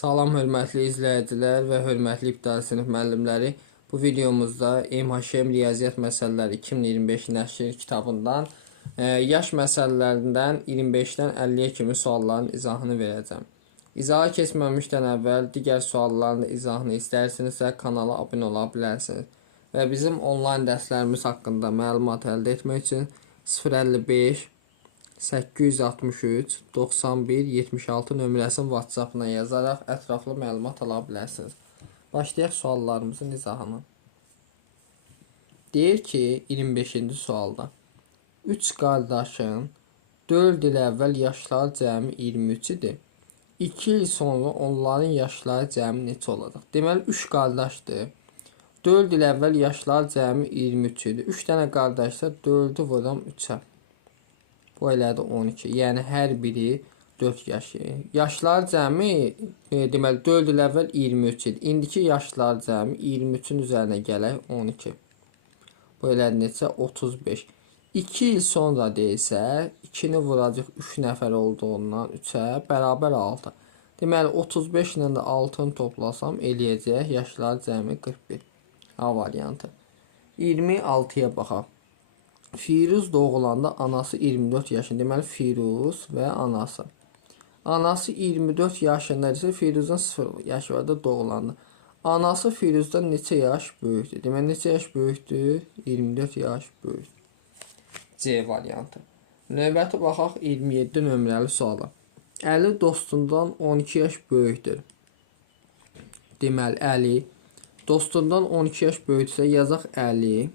Salam hörmətli izləyicilər və hörmətli ibtidai sinif müəllimləri. Bu videomuzda MHM Riyaziyyat Məsələləri 2025 nəşr kitabından yaş məsələlərindən 25-dən 50-yə kimi sualların izahını verəcəm. İzaha keçməmişdən əvvəl digər sualların izahını istərsinizsə kanala abunə ola bilərsiniz. Və bizim onlayn dərslərimiz haqqında məlumat əldə etmək üçün 055 863 91 76 nömrəsinin WhatsApp-ına yazaraq ətraflı məlumat ala bilərsiniz. Başlayaq suallarımızın izahına. Deyir ki, 25-ci sualda 3 qardaşın 4 il əvvəl yaşları cəmi 23 idi. 2 il sonra onların yaşları cəmi neçə olacaq? Deməli, 3 qardaşdır. 4 il əvvəl yaşları cəmi 23 idi. 3 dənə qardaşsa 4-ü vuram 3-ə. Bu elədi 12. Yəni hər biri 4 yaşı. Yaşlar cəmi deməli 4 il əvvəl 23 idi. İndiki yaşlar cəmi 23-ün üzərinə gələk 12. Bu elədi neçə? 35. 2 il sonra deyilsə 2-ni vuracaq 3 nəfər olduğundan 3-ə bərabər 6. Deməli 35 ilə də 6-nı toplasam eləyəcək yaşlar cəmi 41. A variantı. 26-ya baxaq. Firuz doğulanda anası 24 yaşında. Deməli Firuz və anası. Anası 24 yaşındaysa Firuzun 0 yaşı var da doğulanda. Anası Firuzdan neçə yaş böyükdür? Deməli neçə yaş böyükdür? 24 yaş böyük. C variantı. Növbəti baxaq 27 nömrəli suala. Əli dostundan 12 yaş böyükdür. Deməli Əli dostundan 12 yaş böyüksə yazaq Əli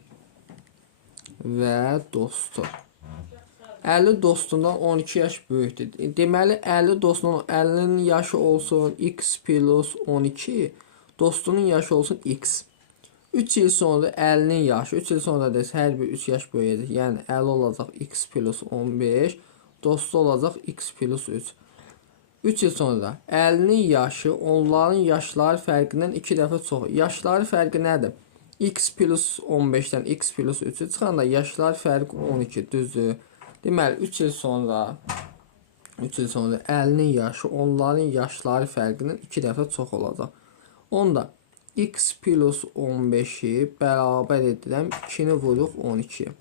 və dostu. Əli dostundan 12 yaş böyükdür. Deməli, Əli dostundan Əlinin yaşı olsun x plus 12, dostunun yaşı olsun x. 3 il sonra Əlinin yaşı, 3 il sonra desə hər bir 3 yaş böyüyəcək. Yəni, Əli olacaq x plus 15, dostu olacaq x plus 3. 3 il sonra Əlinin yaşı onların yaşları fərqindən 2 dəfə çox. Yaşları fərqi nədir? X plus 15-dən x plus 3'ü çıxanda yaşlar fərqi 12 düzdür. Deməli 3 il sonra Əlinin yaşı onların yaşları fərqindən 2 dəfə çox olacaq. Onda x plus 15-i bərabər edirəm 2-ni vuruq 12.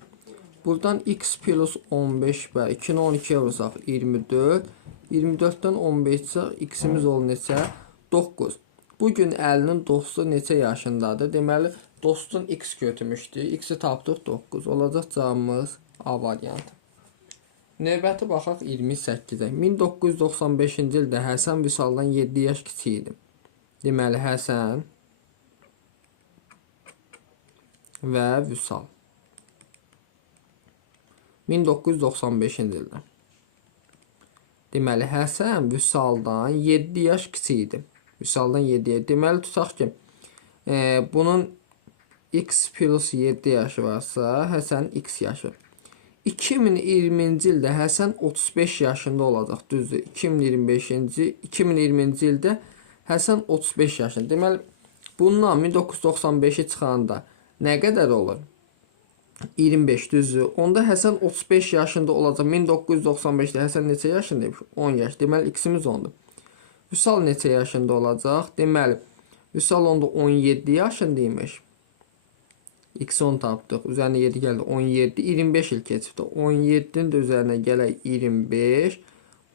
Buradan x plus 15 və 2-ni 12-yə vursaq 24. 24-dən 15 çıxaq x-imiz olur neçə? 9. Bugün Əlinin dostu neçə yaşındadır? Deməli, dostun x götürmüşdü. X-i tapdıq 9. Olacaq cavabımız A variantı. Növbəti baxaq 28-ə. 1995-ci ildə Həsən Vüsaldan 7 yaş kiçik idi. Deməli, Həsən və Vüsal. 1995-ci ildə. Deməli, Həsən Vüsaldan 7 yaş kiçik idi. Vüsaldan 7-yə. Deməli, tutaq ki, bunun x plus 7 yaşı varsa, Həsən x yaşı. 2020-ci ildə Həsən 35 yaşında olacaq, düzdür. 2020-ci ildə Həsən 35 yaşında. Deməli, bundan 1995-i çıxanda nə qədər olur? 25, düzdür. Onda Həsən 35 yaşında olacaq. 1995-də Həsən neçə yaşındaymış? 10 yaş. Deməli, x-imiz 10-dur. Vüsal neçə yaşında olacaq? Deməli, Vüsal onda 17 yaşındaymış. X10 tapdıq. Üzərinə 7 gəldi. 17, 25 il keçibdi. 17-nin də üzərinə gələk 25.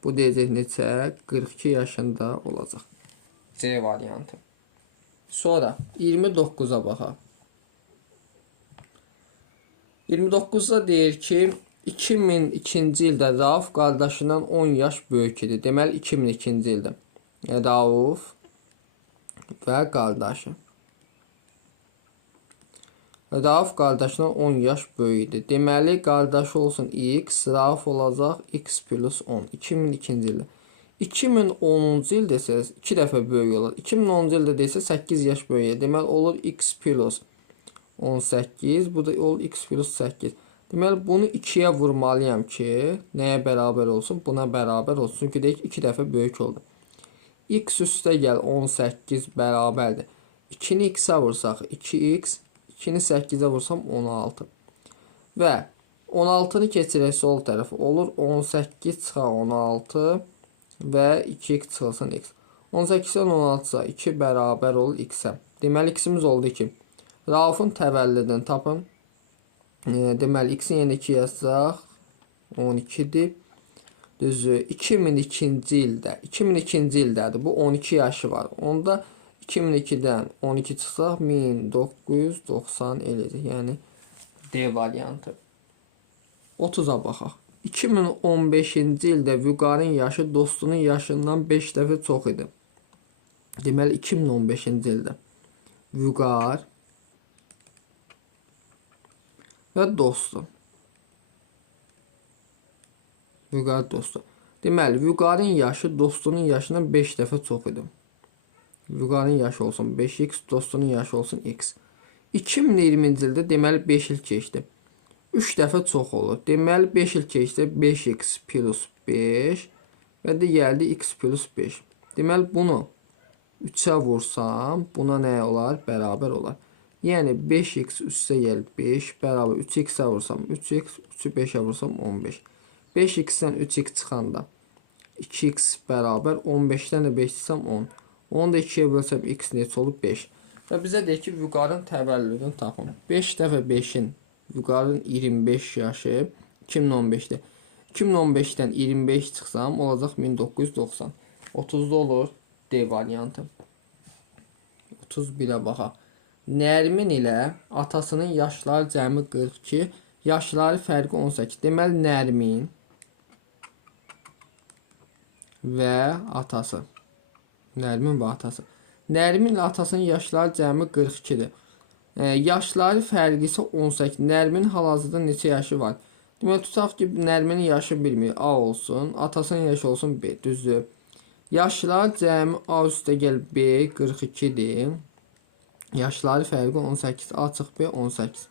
Bu deyəcək neçə? 42 yaşında olacaq. C variantı. Sonra 29-a baxaq. 29-da deyir ki, 2002-ci ildə Rauf qardaşından 10 yaş böyük idi. Deməli, 2002-ci ildə Rauf və qardaşı. Rauf qardaşından 10 yaş böyük idi. Deməli, qardaşı olsun x, Rauf olacaq x plus 10. 2002-ci ildə. 2010-cu ildə isə 2 dəfə böyük olur. 2010-cu ildə isə 8 yaş böyük. Deməli, olur x plus 18. Bu da olur x plus 8. Deməli, bunu 2-yə vurmalıyam ki, nəyə bərabər olsun? Buna bərabər olsun. Çünki deyək 2 dəfə böyük oldu. X üstə gəl 18 bərabərdir. 2-ni x-ə vursaq 2x, 2-ni 8-ə vursam 16. Və 16-nı keçirək sol tərəfə olur 18 çıxar 16 və 2x çıxılsın x. 18-dən 16-sa 2 bərabər olur x-ə. Deməli, x-imiz oldu ki, Raufun təvəllüdünü tapın. Deməli, x-in yenə 2 yazacaq. 12-dir. Düzdür. 2002-ci ildədir. Bu 12 yaşı var. Onda 2002-dən 12 çıxsaq 1990 eləyəcək. Yəni D variantı. 30-a baxaq. 2015-ci ildə Vüqarın yaşı dostunun yaşından 5 dəfə çox idi. Deməli, 2015-ci ildə Vüqar və dostu. Vüqar dostu. Deməli, Vüqarın yaşı dostunun yaşından 5 dəfə çox idi. Vüqarın yaşı olsun 5x, dostunun yaşı olsun x. 2020-ci ildə deməli 5 il keçdi. 3 dəfə çox olur. Deməli 5 il keçdi 5x plus 5 və də gəldi x plus 5. Deməli bunu 3-ə vursam buna nə olar? Bərabər olar. Yəni 5x üstə gəl 5 bərabər 3x-ə vursam 3x, 3-ü 5-ə vursam 15. 5x-dən 3x çıxanda 2x bərabər 15-dən də 5 çıxsam 10. Onu da 2-yə bölsəm x neçə olub? 5. Və bizə deyir ki, Vüqarın təvəllüdünü tapın. 5 dəfə 5-in Vüqarın 25 yaşı 2015-dir. 2015-dən 25 çıxsam olacaq 1990. 30'da olur D variantı. 31-ə baxaq. Nərmin ilə atasının yaşları cəmi 42, yaşları fərqi 18. Deməli, Nərmin və atası. Nərmin və atası. Nərmin ilə atasının yaşları cəmi 42-dir. Yaşları fərqi isə 18. Nərmin hal-hazırda neçə yaşı var? Deməli, tutaq ki, Nərminin yaşı bilmir. A olsun, atasının yaşı olsun B. Düzdür. Yaşları cəmi A üstə gəl B 42-dir. Yaşları fərqi 18. A çıx B 18.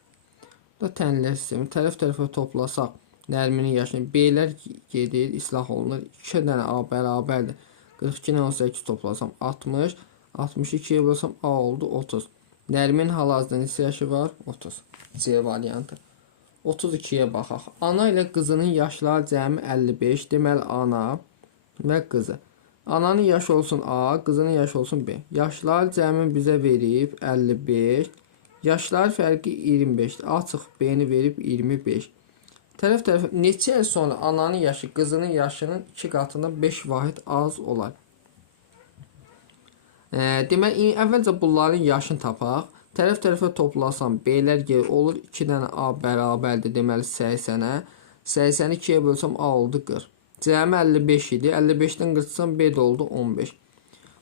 Bu da tənlər sistemi. Tərəf-tərəfə toplasaq, Nərminin yaşını B'lər gedir, islah olunur. 2 dənə A bərabərdir. 42 ilə 18 toplasam 60. 62-yə bölsəm A oldu 30. Nərmin hal-hazırda neçə yaşı var? 30. C variantı. 32-yə baxaq. Ana ilə qızının yaşları cəmi 55. Deməli, ana və qızı. Ananın yaşı olsun A, qızının yaşı olsun B. Yaşları cəmi bizə verib 55. Yaşları fərqi 25. A çıx B-ni verib 25. Tərəf-tərəfə neçə il sonra ananın yaşı qızının yaşının 2 qatından 5 vahid az olar. Deməli, əvvəlcə bunların yaşını tapaq. Tərəf-tərəfə toplasam B-lər gəlir olur. 2 dənə A bərabərdir. Deməli, 80-ə. 80-i 2-yə bölsəm A oldu 40. Cəmi 55 idi. 55-dən 40-dan B də oldu 15.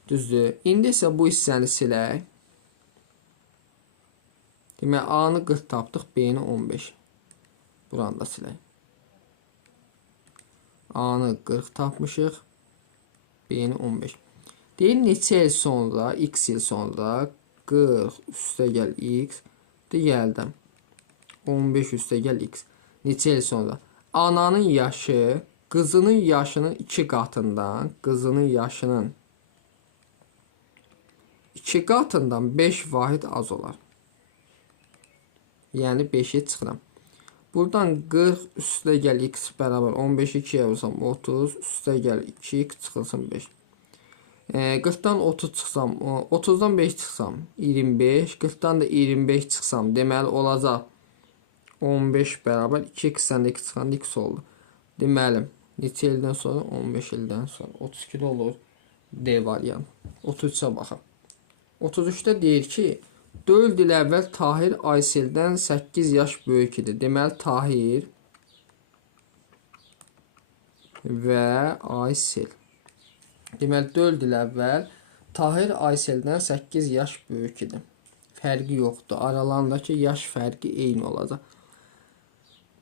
Düzdür. İndi isə bu hissəni silək. Deməli, A-nı 40 tapdıq, B-ni 15. Buranı da silək. A-nı 40 tapmışıq. B-ni 15. Deyil, neçə il sonra, x il sonra 40 üstə gəl x gəldim. 15 üstə gəl x. Neçə il sonra? Ananın yaşı qızının yaşının 2 qatından, qızının yaşının 2 qatından 5 vahid az olar. Yəni 5-ə çıxıram. Buradan 40 üstə gəl x bərabər 15-i 2-yə vursam 30, üstə gəl 2x çıxılsın 5. 40-dan 30 çıxsam, 30-dan 5 çıxsam 25, 40-dan da 25 çıxsam deməli olacaq 15 bərabər 2x-dən 2 çıxan x oldu. Deməli, neçə ildən sonra? 15 ildən sonra. 32-də olur D variant. 33-ə baxaq. 33-də deyir ki, 4 il əvvəl Tahir Aysel'dən 8 yaş böyük idi. Deməli, Tahir və Aysel. Deməli, 4 il əvvəl Tahir Aysel'dən 8 yaş böyük idi. Fərqi yoxdur. Aralarındakı yaş fərqi eyni olacaq.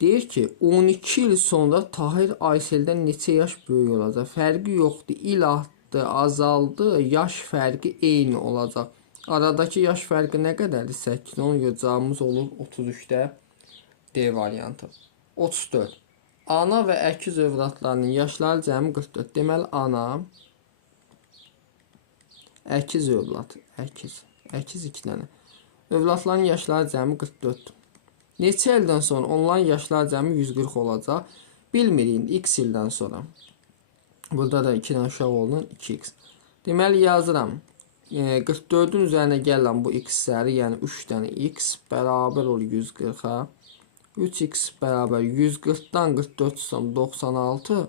Deyir ki, 12 il sonra Tahir Aysel'dən neçə yaş böyük olacaq? Fərqi yoxdur. İl artdı, azaldı, yaş fərqi eyni olacaq. Aradakı yaş fərqi nə qədərdir? 8. Ona görə cavabımız olur 33-də D variantı. 34. Ana və əkiz övladlarının yaşları cəmi 44. Deməli, ana, əkiz övlad, əkiz 2 dənə. Övladların yaşları cəmi 44. Neçə ildən sonra onların yaşları cəmi 140 olacaq? Bilmirik, x ildən sonra. Burada da 2 dənə uşaq olun, 2x. Deməli yazıram. 44-ün üzərinə gələn bu x-ləri, yəni 3 dənə x bərabər olur 140-a. 3x bərabər 140-dan 44 çıxsam 96.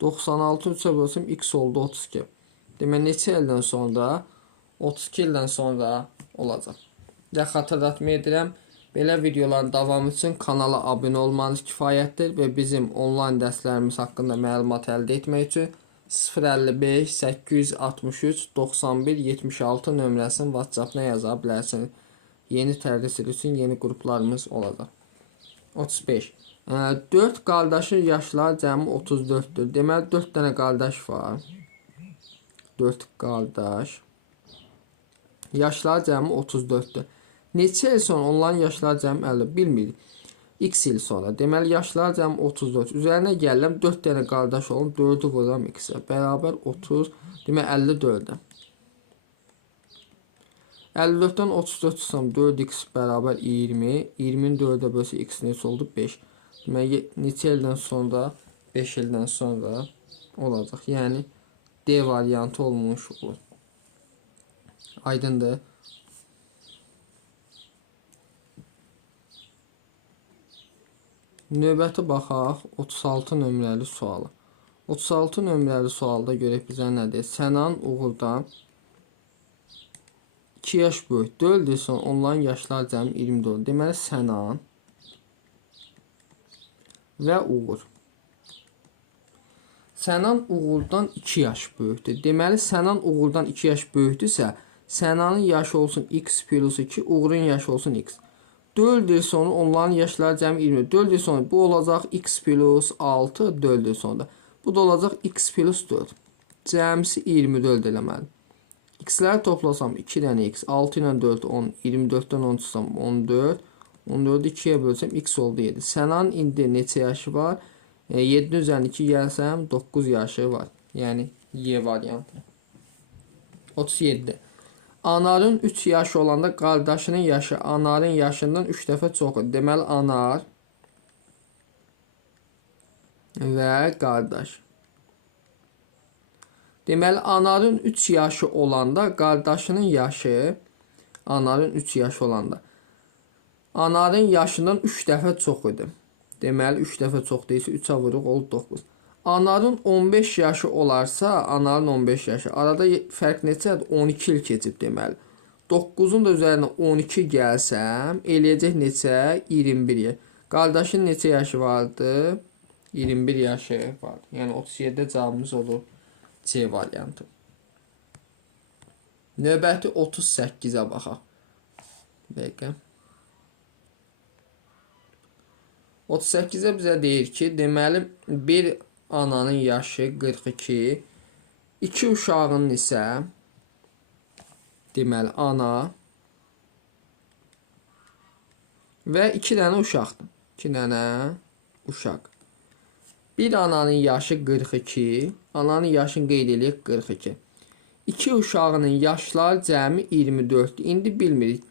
96 3-ə bölsəm x oldu 32. Demək neçə ildən sonra? 32 ildən sonra olacaq. Və xatırlatma edirəm. Belə videoların davamı üçün kanala abunə olmanız kifayətdir və bizim onlayn dərslərimiz haqqında məlumat əldə etmək üçün 055 863 91 76 nömrəsini WhatsApp-na yaza bilərsiniz. Yeni tədris üçün yeni qruplarımız olacaq. 35. 4 qardaşın yaşları cəmi 34-dür. Deməli 4 dənə qardaş var. 4 qardaş. Yaşları cəmi 34-dür. Neçə il sonra onların yaşları cəmi 50 bilmirik. X il sonra. Deməli yaşları cəmi 34. Üzərinə gəlirəm 4 dənə qardaş olun. 4-ü vururam x-ə. Bərabər 30. Demək 54-də. 54-dən 34 çıxsam 4x bərabər 20. 20-ni 4-ə bölsə x neçə oldu? 5. Demək neçə ildən sonra? 5 ildən sonra olacaq. Yəni D variantı olmuş olur. Aydındır. Növbəti baxaq 36 nömrəli sualı. 36 nömrəli sualda görək bizə nədir? Sənan Uğurdan 2 yaş böyük. 4 il sonra onların yaşları cəmi 24. Deməli Sənan və Uğur. Sənan Uğurdan 2 yaş böyükdür. Deməli Sənan Uğurdan 2 yaş böyükdürsə, Sənanın yaşı olsun x plus 2, Uğurun yaşı olsun x. 4 il sonra onların yaşları cəmi 20. 4 il sonra bu olacaq x plus 6 4 il sonra. Bu da olacaq x plus 4. Cəmisi 24 eləməli. X-ləri toplasam 2 dənə x, 6 ilə 4 10, 24-dən 10 çıxsam 14. 14-ü 2-yə bölsəm x oldu 7. Sənanın indi neçə yaşı var? 7-nin üzərinə 2 gəlsəm 9 yaşı var. Yəni Y variantı. 37. Anarın 3 yaşı olanda qardaşının yaşı Anarın yaşından 3 dəfə çoxdur. Deməli Anar və qardaş. Deməli Anarın 3 yaşı olanda qardaşının yaşı Anarın 3 yaşı olanda Anarın yaşından 3 dəfə çox idi. Deməli 3 dəfə çox deyilsə 3-ə vuruq oldu 9. Anarın 15 yaşı olarsa, Anarın 15 yaşı. Arada fərq neçədir? 12 il keçib deməli. 9-un da üzərinə 12 gəlsəm, eləyəcək neçə? 21 yaş. Qardaşın neçə yaşı vardı? 21 yaşı vardı. Yəni 37-də cavabımız olur C variantı. Növbəti 38-ə baxaq. Dəqiqə. 38-ə bizə deyir ki, deməli bir ananın yaşı 42, 2 uşağının isə deməli ana və 2 dənə uşaqdır. 2 dənə uşaq. Bir ananın yaşı 42, ananın yaşını qeyd eləyək 42. 2 uşağının yaşları cəmi 24-dür. İndi bilmirik,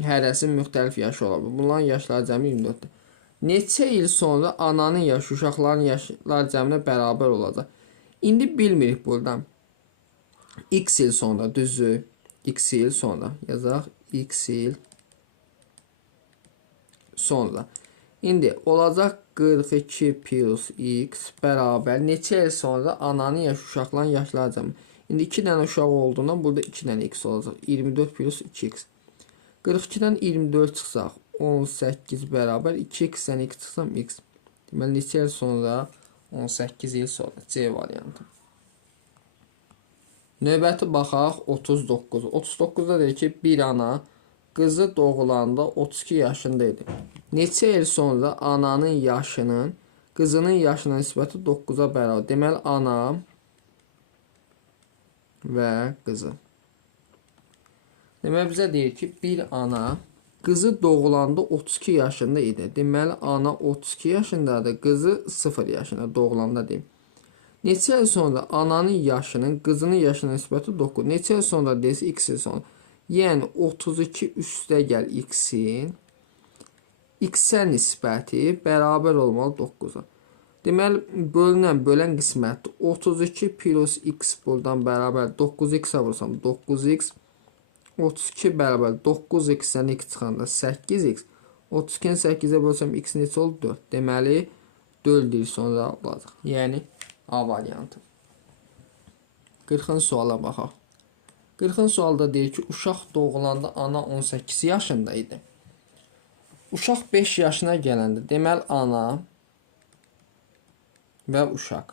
hərəsinin müxtəlif yaşı ola bilər. Bunların yaşları cəmi 24-dür. Neçə il sonra ananın yaşı uşaqların yaşları cəminə bərabər olacaq. İndi bilmirik buradan. X il sonra düzdür. X il sonra yazaq. X il sonra. İndi olacaq 42 plus x bərabər neçə il sonra ananın yaşı uşaqların yaşları cəmi. İndi 2 dənə uşaq olduğundan burada 2 dənə x olacaq. 24 plus 2x. 42-dən 24 çıxsaq 18 bərabər 2x-dən x çıxsam x. Deməli neçə il sonra? 18 il sonra. C variantı. Növbəti baxaq 39. 39-da deyir ki, bir ana qızı doğulanda 32 yaşında idi. Neçə il sonra ananın yaşının qızının yaşına nisbəti 9-a bərabər. Deməli ana və qızı. Deməli bizə deyir ki, bir ana qızı doğulanda 32 yaşında idi. Deməli ana 32 yaşındadır, qızı 0 yaşında doğulanda deyim. Neçə il sonra ananın yaşının qızının yaşına nisbəti 9. Neçə il sonra deyirsə x il sonra. Yəni 32 üstə gəl x-in x-ə nisbəti bərabər olmalı 9-a. Deməli, bölünən bölən qismətdir. 32 plus x buradan bərabər 9x-ə vursam 9x. 32 bərabər 9x-dən x çıxanda 8x. 32-ni 8-ə bölsəm x neçə oldu? 4. Deməli, 4 il sonra olacaq. Yəni, A variantı. 40-cı suala baxaq. 40-cı sualda deyir ki, uşaq doğulanda ana 18 yaşında idi. Uşaq 5 yaşına gələndə, deməli, ana və uşaq.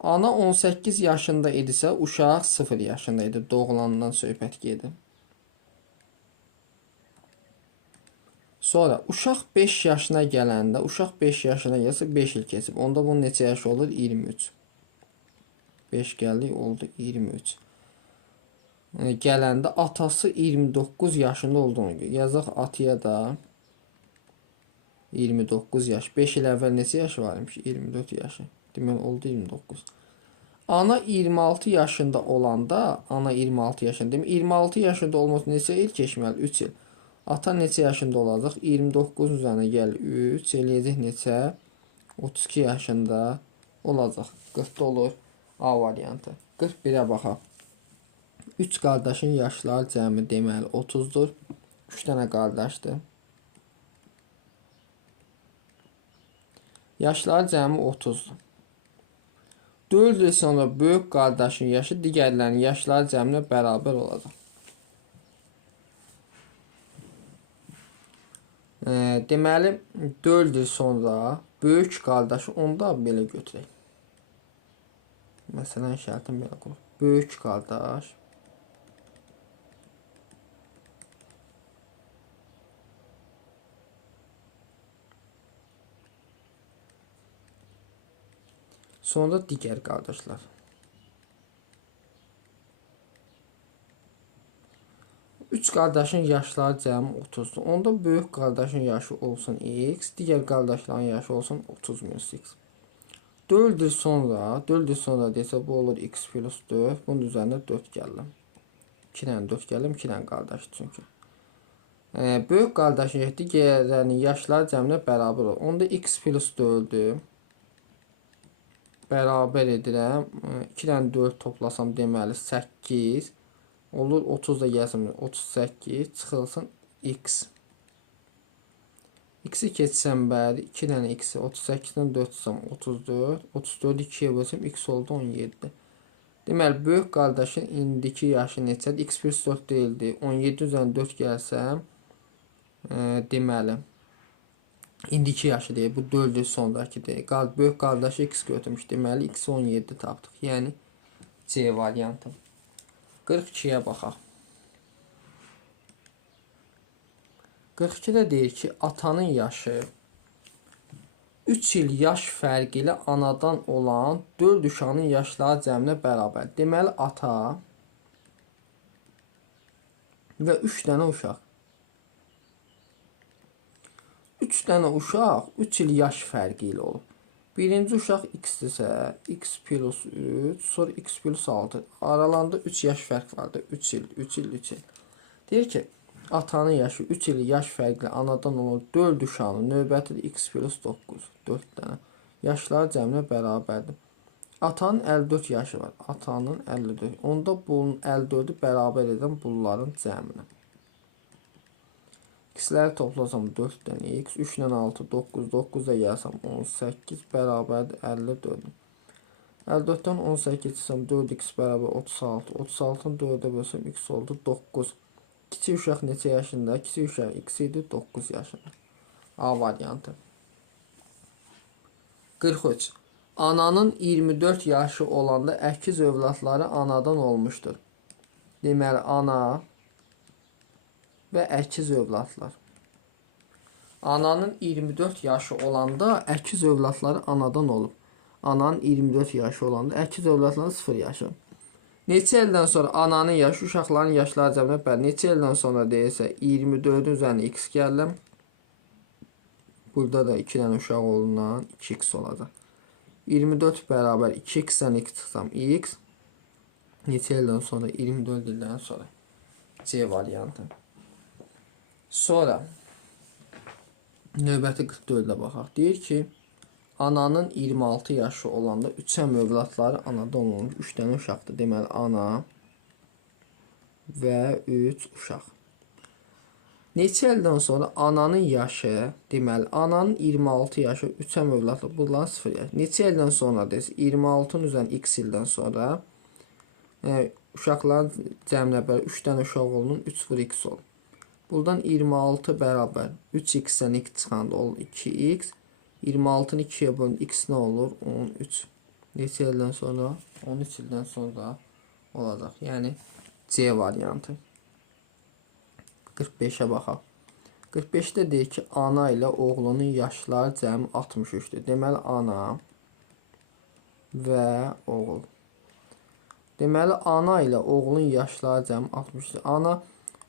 Ana 18 yaşında idisə, uşaq 0 yaşında idi. Doğulandan söhbət gedir. Sonra, uşaq 5 yaşına gələndə, uşaq 5 yaşına gəlsə 5 il keçib. Onda bunun neçə yaşı olur? 23. 5 gəldik, oldu 23. Gələndə atası 29 yaşında olduğunu yazaq atıya da 29 yaş. 5 il əvvəl neçə yaşı var imiş? 24 yaşı. Deməli, oldu 29. Ana 26 yaşında olanda, ana 26 yaşında, demək 26 yaşında olması neçə il keçməli? 3 il. Ata neçə yaşında olacaq? 29 üzərinə gəl 3, eləyəcək neçə? 32 yaşında olacaq. 40 olur A variantı. 41-ə baxaq. 3 qardaşın yaşları cəmi deməli 30-dur. 3 dənə qardaşdır. Yaşları cəmi 30-dur. 4 il sonra böyük qardaşın yaşı digərlərinin yaşları cəminə bərabər olacaq. Deməli, 4 il sonra böyük qardaşı onda belə götürək. Məsələn, şərtim belə qoyaq. Böyük qardaş sonra digər qardaşlar. Üç qardaşın yaşları cəmi 30-dur. Onda böyük qardaşın yaşı olsun x, digər qardaşların yaşı olsun 30 minus x. 4 il sonra desə bu olur x plus 4. Bunun üzərində 4 gəlir. 2 dənə 4 gəlir, 2 dənə qardaş çünki. Böyük qardaşın digərlərinin yaşları cəminə bərabər olur. Onda x plus 4-ü bərabər edirəm. 2 dənə 4 toplasam deməli 8 olur. 30 da gəlsin 38 çıxılsın x. X-i keçsəm bəri 2 dənə x-i 38-dən 4 çıxsam 34. 34-ü 2-yə bölsəm x oldu 17. Deməli, böyük qardaşın indiki yaşı neçədir? X plus 4 deyildi. 17 üzərinə 4 gəlsəm deməli indiki yaşı deyil. Bu 4 il sonraki deyil. Böyük qardaşı x götürmüş. Deməli, x 17 tapdıq. Yəni, C variantı. 42-yə baxaq. 42-də deyir ki, atanın yaşı 3 il yaş fərqi ilə anadan olan 4 uşağının yaşları cəminə bərabər. Deməli, ata və 3 dənə uşaq. 3 dənə uşaq 3 il yaş fərqi ilə olub. Birinci uşaq x-dirsə, x plus 3, sonra x plus 6. Aralarında 3 yaş fərq vardır. 3 il, 3 il, 3 il. Deyir ki, atanın yaşı 3 il yaş fərqli anadan olan 4 uşağının növbəti x plus 9. 4 dənə. Yaşları cəminə bərabərdir. Atanın 54 yaşı var. Atanın 54. Onda bunun 54-ü bərabər edən bunların cəminə. X-ləri toplasam 4 dənə x, 3 dənə 6, 9, 9 da gəlsəm 18 bərabərdir 54. 54-dən 18 çıxsam 4x bərabər 36. 36-ın 4-ə bölsəm x oldu 9. Kiçik uşaq neçə yaşında? Kiçik uşaq x idi 9 yaşında. A variantı. 43. Ananın 24 yaşı olanda əkiz övladları anadan olmuşdur. Deməli, ana və əkiz övladlar. Ananın 24 yaşı olanda əkiz övladları anadan olub. Ananın 24 yaşı olanda əkiz övladların 0 yaşı. Neçə ildən sonra ananın yaşı uşaqların yaşları cəminə bərabər. Neçə ildən sonra deyirsə 24-ün üzərinə x gəldim. Burada da 2 dənə uşaq olduğundan 2x olacaq. 24 bərabər 2x-dən x çıxsam x. Neçə ildən sonra? 24 ildən sonra. C variantı. Sonra Növbəti 44-də baxaq. Deyir ki, ananın 26 yaşı olanda 3 övladları anadan olmuş 3 dənə uşaqdır. Deməli, ana və 3 uşaq. Neçə ildən sonra ananın yaşı, deməli, ananın 26 yaşı 3 övladlı, bunlar 0 yaş. Neçə ildən sonra deyirsiniz, 26-nın üzərində x ildən sonra uşaqların cəmlə bərabər 3 dənə uşaq olunun 3 vur x olur. Buradan 26 bərabər 3x-dən x çıxanda olur 2x. 26-nı 2-yə bölün x nə olur? 13. Neçə ildən sonra? 13 ildən sonra olacaq. Yəni C variantı. 45-ə baxaq. 45-də deyir ki, ana ilə oğlunun yaşları cəmi 63-dür. Deməli, ana və oğul. Deməli, ana ilə oğlun yaşları cəmi 63-dür.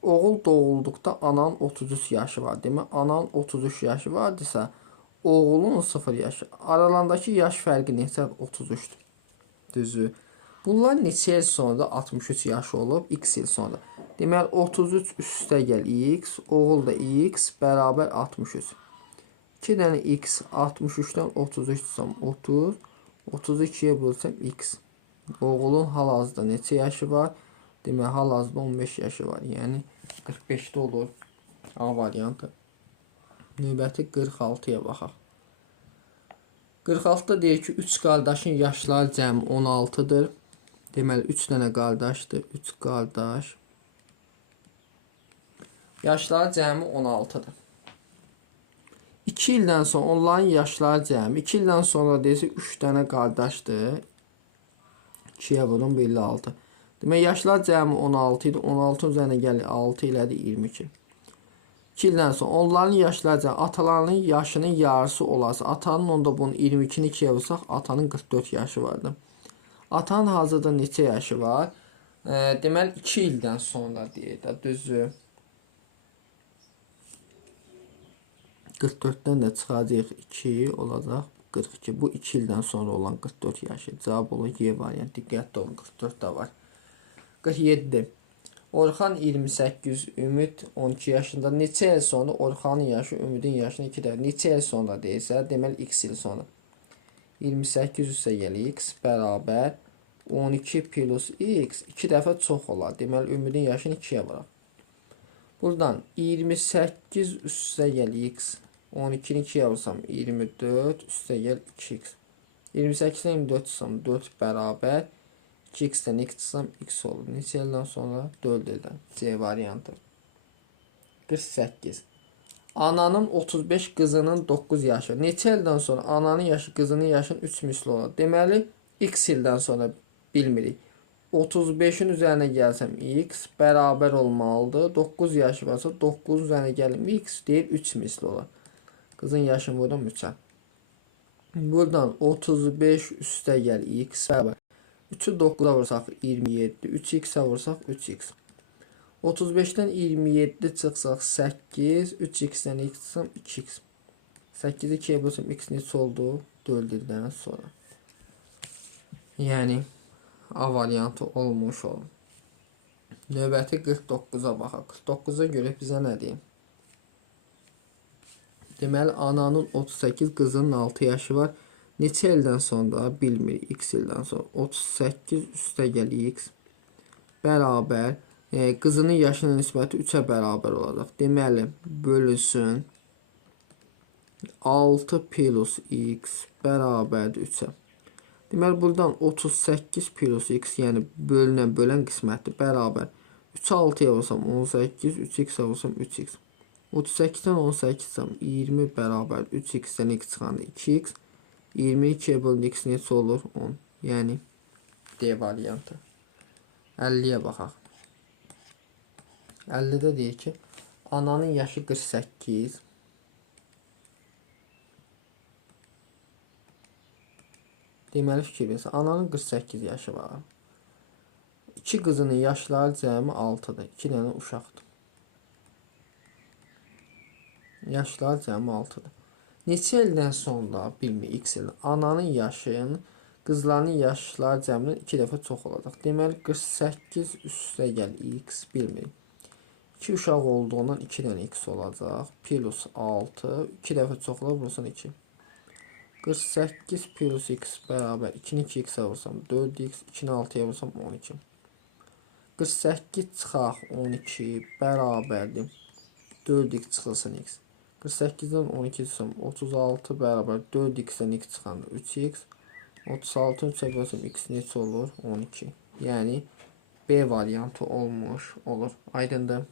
Oğul doğulduqda ananın 33 yaşı var. Demək, ananın 33 yaşı vardırsa, oğulun 0 yaşı. Aralarındakı yaş fərqi neçədir? 33-dür. Düzü. Bunlar neçə il sonra 63 yaşı olub? X il sonra. Deməli, 33 üstə gəl x, oğul da x bərabər 63. 2 dənə x 63-dən 33 tutsam 30, 32-yə bölsəm x. Oğulun hal-hazırda neçə yaşı var? Demək, hal-hazırda 15 yaşı var. Yəni 45-də olur A variantı. Növbəti 46-ya baxaq. 46-da deyir ki, 3 qardaşın yaşları cəmi 16-dır. Deməli, 3 dənə qardaşdır. 3 qardaş. Yaşları cəmi 16-dır. 2 ildən sonra onların yaşları cəmi. 2 ildən sonra deyirsə 3 dənə qardaşdır. 2-yə vurun 56. Demək, yaşlar cəmi 16 idi. 16 üzərinə gəlir 6 ilədir 22. 2 ildən sonra onların yaşları cəmi atalarının yaşının yarısı olarsa, atanın onda bunun 22-ni 2-yə vursaq, atanın 44 yaşı vardı. Atanın hazırda neçə yaşı var? Deməli, 2 ildən sonra deyir də, düzü. 44-dən də çıxacaq 2 olacaq 42. Bu 2 ildən sonra olan 44 yaşı. Cavab olur Y variantı. Diqqətli olun, 44 də var. 47. Orxan 28, Ümid 12 yaşında. Neçə il sonra Orxanın yaşı Ümidin yaşına 2 dəfə. Neçə il sonra deyirsə, deməli x il sonra. 28 üstə gəlir x bərabər 12 plus x 2 dəfə çox olar. Deməli, Ümidin yaşını 2-yə vuraq. Buradan 28 üstə gəlir x. 12-ni 2-yə vursam 24 üstə gəl 2x. 28-dən 24 tutsam 4 bərabər 2x-dən x tutsam x olur. Neçə ildən sonra? 4 ildən. C variantı. 48. Ananın 35, qızının 9 yaşı. Neçə ildən sonra ananın yaşı qızının yaşının 3 misli olur. Deməli, x ildən sonra bilmirik. 35-in üzərinə gəlsəm x bərabər olmalıdır. 9 yaşı varsa 9 üzərinə gəlim x deyir 3 misli olur. Qızın yaşını vururam 3-ə. Buradan 35 üstə gəl x bərabər. 3-ü 9-a vursaq 27, 3x-ə vursaq 3x. 35-dən 27 çıxsaq 8, 3x-dən x çıxsam 2x. 8-i 2-yə bölsəm x neçə oldu? 4 ildən sonra. Yəni A variantı olmuş olur. Növbəti 49-a baxaq. 49-a görə bizə nə deyim? Deməli, ananın 38, qızının 6 yaşı var. Neçə ildən sonra bilmirik, x ildən sonra. 38 üstə gəlir x bərabər qızının yaşının nisbəti 3-ə bərabər olacaq. Deməli, bölünsün 6 plus x bərabərdir 3-ə. Deməli, buradan 38 plus x, yəni bölünən qismətdir, bərabər 3-ü 6-ya vursam 18, 3x-ə vursam 3x. 38-dən 18 çıxsam 20 bərabər 3x-dən x çıxanda 2x. 22-yə bölündə x neçə olur? 10. Yəni D variantı. 50-yə baxaq. 50-də deyir ki, ananın yaşı 48. Deməli, fikir versin. Ananın 48 yaşı var. 2 qızının yaşları cəmi 6-dır. 2 dənə uşaqdır. Yaşları cəmi 6-dır. Neçə ildən sonra bilmir x ildən ananın yaşının qızlarının yaşları cəmindən 2 dəfə çox olacaq. Deməli 48 üstə gəl x bilmirik. 2 uşaq olduğundan 2 dənə x olacaq. Plus 6. 2 dəfə çoxlar vursan 2. 48 plus x bərabər 2-ni 2x-ə vursam 4x, 2-ni 6-ya vursam 12. 48 çıxaq 12 bərabərdir 4x çıxılsın x. 48-dən 12 çıxsam 36 bərabər 4x-dən x çıxanda 3x. 36-ın 3-ə bölsəm x neçə olur? 12. Yəni B variantı olmuş olur. Aydındır.